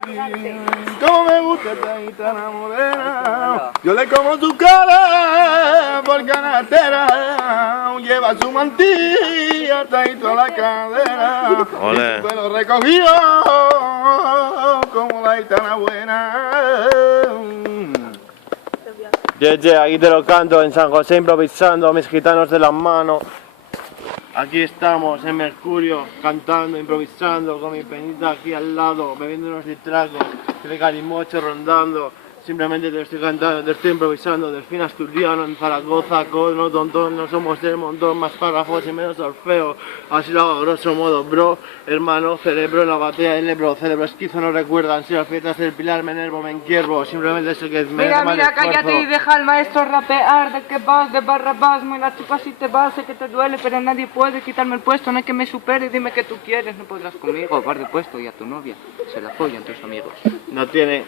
Como me gusta esta gitana morena, yo le como su cara por canastera, lleva su mantilla atadito a la cadera, Olé. y su pelo recogido como la gitana buena. Aquí te lo canto en San José improvisando a mis gitanos de las manos. Aquí estamos en Mercurio, cantando, improvisando, con mi penita aquí al lado, bebiendo unos litracos, de calimocho rondando. Simplemente te lo estoy cantando, te estoy improvisando. Delfín asturiano en Zaragoza, cono, tontón, no somos el montón, más párrafos y menos orfeo. Así lo hago a grosso modo, bro, hermano, cerebro, la batalla del Ebro, cerebro esquizo no recuerdan, si las fiestas del Pilar me enervo, me enquiervo, simplemente sé que me Mira, toma el mira, cállate esfuerzo. y deja al maestro rapear. ¿De qué vas? De barra vas, me la chupas y te vas. Sé que te duele, pero nadie puede quitarme el puesto. No hay que me supere, dime que tú quieres. No podrás conmigo, par de puesto y a tu novia se la follan tus amigos. No tiene